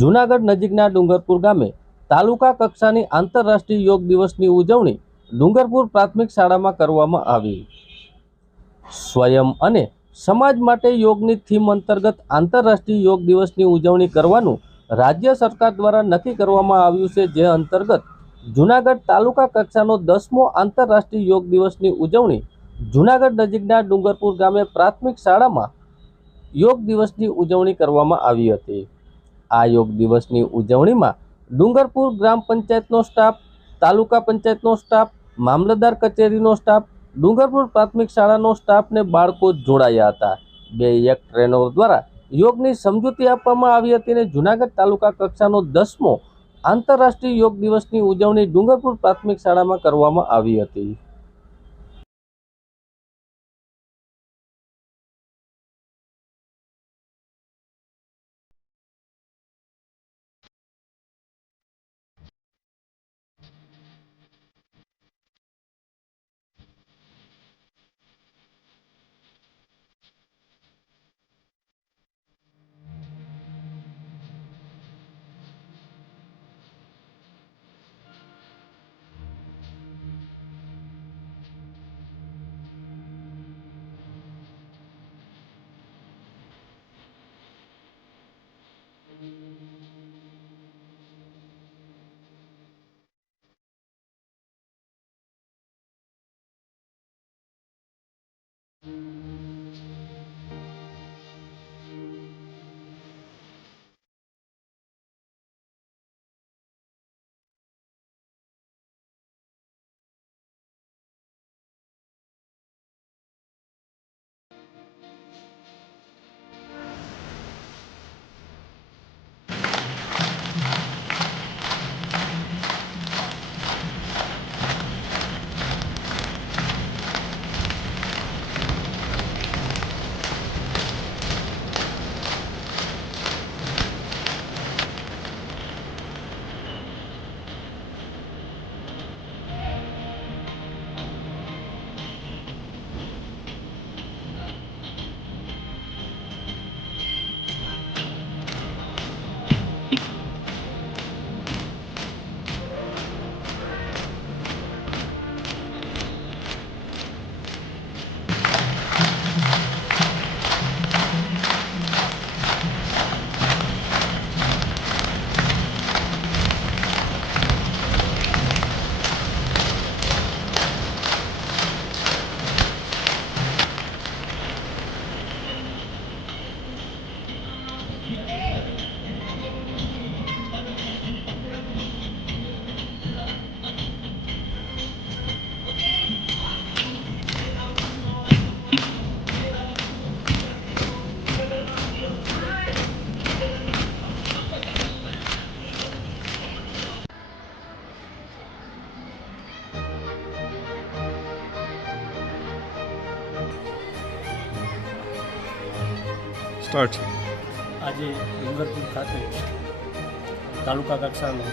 જૂનાગઢ નજીકના ડુંગરપુર ગામે તાલુકા કક્ષાની આંતરરાષ્ટ્રીય યોગ દિવસની ઉજવણી ડુંગરપુર પ્રાથમિક શાળામાં કરવામાં આવી। સ્વયં અને સમાજ માટે યોગની થીમ અંતર્ગત આંતરરાષ્ટ્રીય યોગ દિવસની ઉજવણી કરવાનું રાજ્ય સરકાર દ્વારા નક્કી કરવામાં આવ્યું છે, જે અંતર્ગત જૂનાગઢ તાલુકા કક્ષાનો 10મો આંતરરાષ્ટ્રીય યોગ દિવસની ઉજવણી જૂનાગઢ નજીકના ડુંગરપુર ગામે પ્રાથમિક શાળામાં યોગ દિવસની ઉજવણી કરવામાં આવી હતી। આ યોગ દિવસની ઉજવણીમાં ડુંગરપુર ગ્રામ પંચાયતનો સ્ટાફ, તાલુકા પંચાયતનો સ્ટાફ, મામલતદાર કચેરીનો સ્ટાફ, ડુંગરપુર પ્રાથમિક શાળાનો સ્ટાફ ને બાળકો જોડાયા હતા। 2 એક ટ્રેનરો દ્વારા યોગની સમજૂતી આપવામાં આવી હતી અને જૂનાગઢ તાલુકા કક્ષાનો 10મો આંતરરાષ્ટ્રીય યોગ દિવસની ઉજવણી ડુંગરપુર પ્રાથમિક શાળામાં કરવામાં આવી હતી। સ્ટાર્ટ આજે ડુંગરપુર ખાતે તાલુકા કક્ષાનો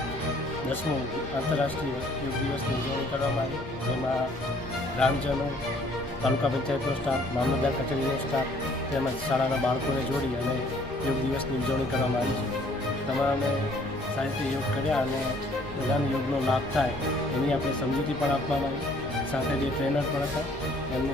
10મો આંતરરાષ્ટ્રીય યોગ દિવસની ઉજવણી કરવામાં આવી, જેમાં ગ્રામજનો, તાલુકા પંચાયતનો સ્ટાફ, મામલતદાર કચેરીનો સ્ટાફ તેમજ શાળાના બાળકોને જોડી અને યોગ દિવસની ઉજવણી કરવામાં આવી છે। તમામને સારી રીતે યોગ કર્યા અને બધાને યોગનો લાભ થાય એની આપણે સમજૂતી પણ આપવામાં આવી। સાથે જે ટ્રેનર પણ હતા એમને